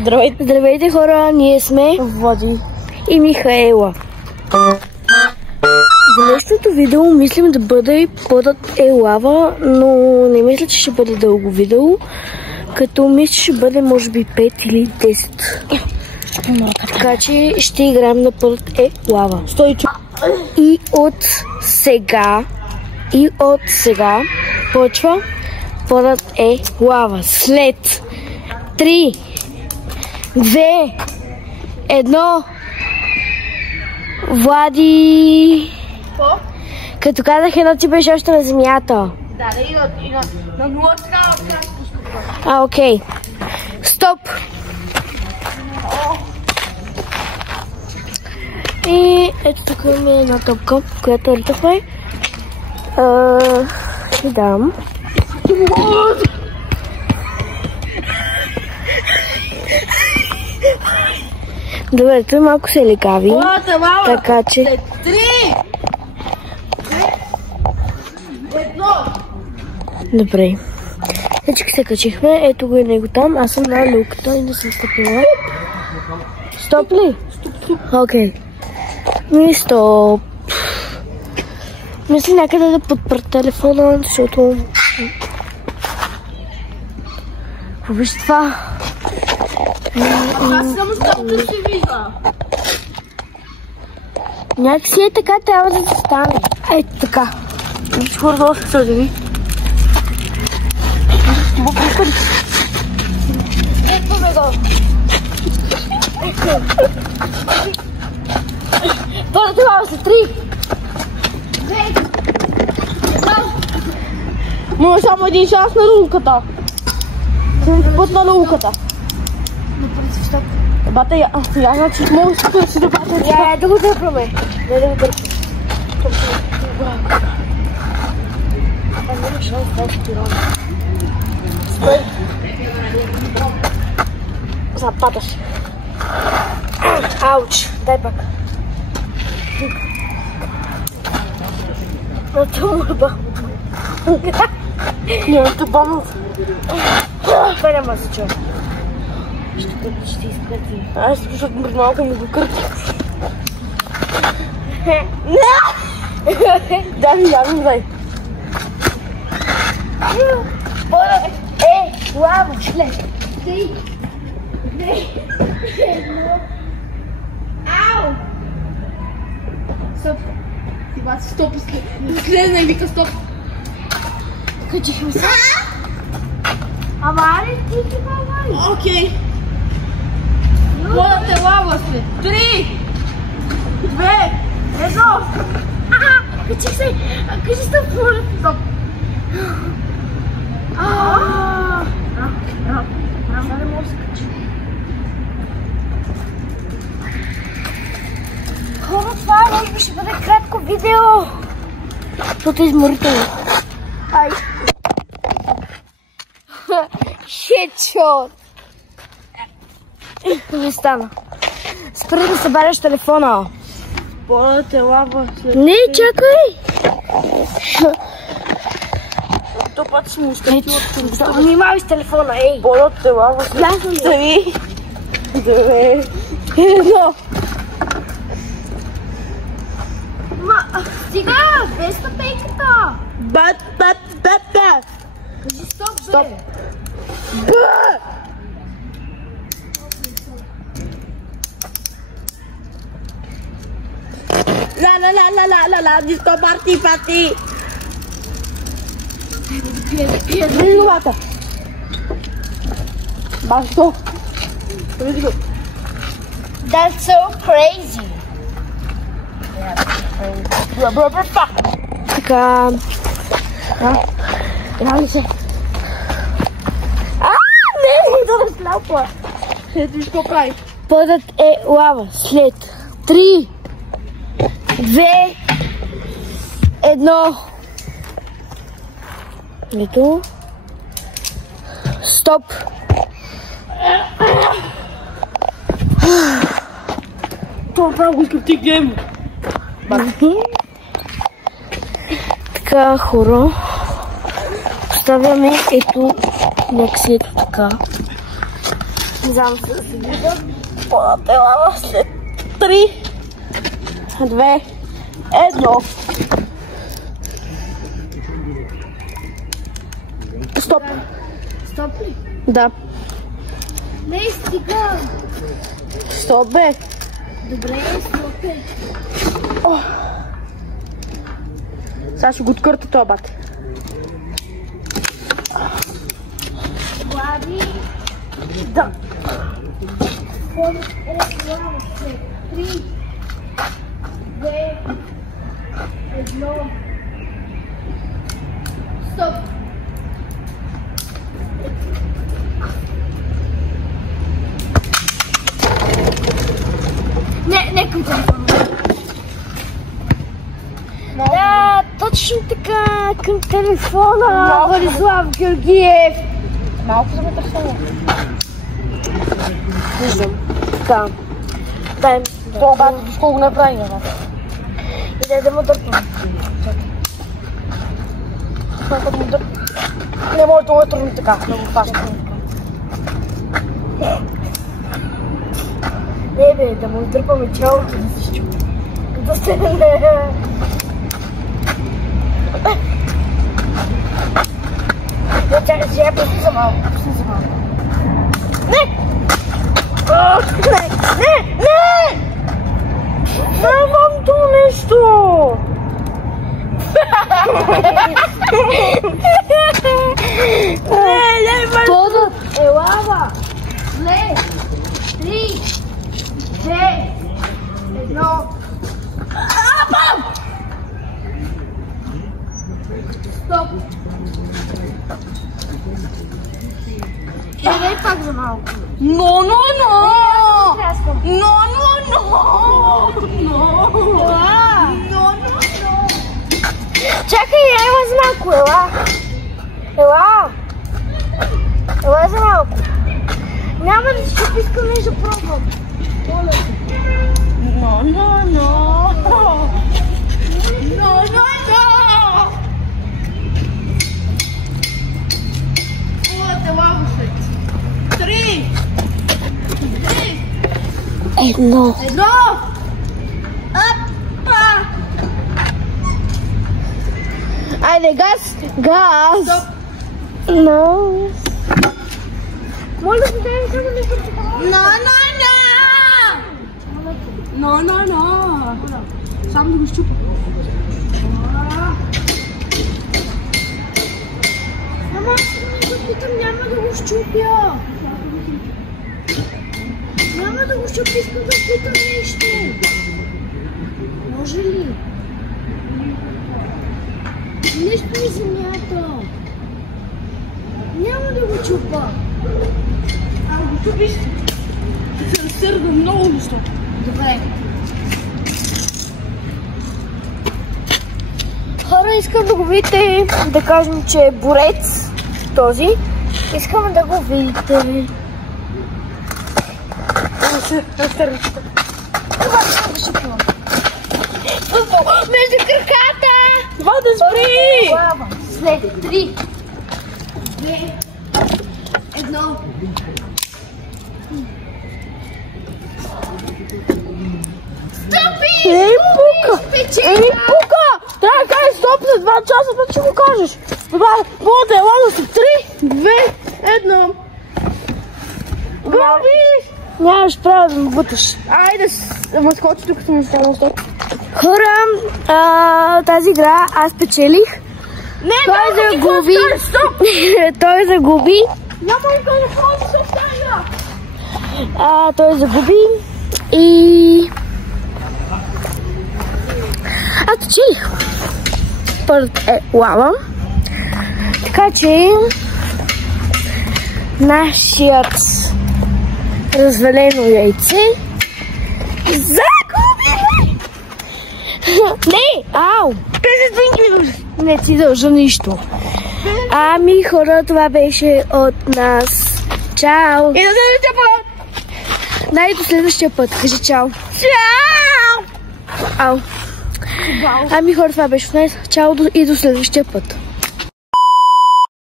Здравейте. Здравейте хора, ние сме Влади и Михаела. Днешното видео мислим да бъде подът е лава, но не мисля, че ще бъде дълго видео. Като мисля, че ще бъде може би 5 или 10. Така че ще играем на подът е лава. И от сега почва подът е лава. След 3, 2, 1. Влади! Като казах едно, ти беше още на земята. Да, на нула така. Окей. Стоп! И ето тук имаме една топка, която ритахме. Ще дам. Добре, той малко се лекави. Така че... 3, 2, 1. Добре. Всички се качихме. Ето го и него там. Аз съм на люката и не съм стъпила. Стоп ли? Окей. Стоп. Мисля някъде да подпра телефона, защото... Виж това. Аз само стопка си вижда. Някакси е така, трябва да се стане. Ето така. Виж хората още съдени. Ето бего. Първата лава са 3. 2. Има само един шанс на луката. Път на луката. Бата, я значи мога да си добавя. Да го дърпаме. Да го дърпаме. Няма шанс да ще тирам. Стой. Западаш. Ауч. Дай пак. Но това мърба. Не, това бомба. Това няма да се чува. Ще изкърти. Аз защото малко ми го кърти. Дай. Лава, член. 3, 2, 1. Ау! Стоп. Стоп. Слезна и вика стоп. Качихме се. Авари, ти авари. Окей. Подът е лава след 3, 2, 1. Качих се. Кажи стоп, моля. Стоп. Не мога да се качи. Хора, това може би ще бъде кратко видео. Защото е изморително. Ай. Хедшот. Не стана. Спри да събаряш телефона. Подът е лава след... Не, чакай. То път си му стъпи от... Внимавай с телефона, ей. Подът е лава след... 3, 2, 1. Стига, без пътейката. Бат. Кажи стоп, Стоп. La, di sto parti. Vedi guarda. Basta. Vedi go. That's so crazy. Така. Трябва се. Не, да разлапа. Ето виж какво прави. Подът е лава. След 3, 2, 1. Ето. Стоп. Това право искам ти гейм. Така, хора. Поставяме ето някакси ето така. Не знам се да се вижда. Подата е лава след 3, 2, 1. Стоп. Стоп ли? Да. Не, стига. Стоп, бе. Добре, стоп е. Сега ще го откърта това, бате. Влади. Да. Фон е лава след 3, 2, 1. Стоп. Не към телефона. Да, точно така, към телефона. Борислав Георгиев. Малко за телефона. Виждам. Да. Дай ми. Това бата до сколко го направи, бе. Иде да му дърпам. Колко му дърпам. Не може да го тръгне така, много фасно. Не бе, да му дърпаме тялото да се щупи. Да се не. Да, чакай, че я пусни за малко. Пусни за малко. Не! Не! Давам то нещо! Не, Подът е лава. След 3, 2, 1. Стоп. Дай пак за малко. Но! Тряскам. Но! Чакай, ела за малко, ела за малко. Няма да се щупи, искам нещо да пробвам. Но. Едно. Айде, газ! Но. Моля да дадем само нещо да помогна. Но. Само да го щупа. Ама аз да питам, няма да го щупя. Няма да го щупя, искам да питам нещо. Може ли? Нещо ми земята. Няма да го чупа. Го чупиш. Ще се разсърда много нещо. Добре. Хора, искам да го видите, да кажем, че е борец този. Искам да го видите. Това ще го щупвам. Между краката! Това да спри! След 3, 2, 1. Стопи! Ей, пука! Трябва да кажеш стоп за 2 часа, път ще го кажеш. Това моята е лада с 3, 2, 1. Губиш! Нямаш право да ме буташ. Айде, ама скочи тук съм останал стоп. Хора, тази игра аз печелих. Той загуби. Той загуби. Няма ли телефон да се оставя? Той загуби и аз печелих. Първът е лава. Така че нашият развалено яйце загуби! Не! Ау! Не ти дължа нищо. Ами хора, това беше от нас. Чао! И до следващия път! Да, и до следващия път. Кажи чао! Чао! Ау! Ами хора, това беше от нас. Чао и до следващия път.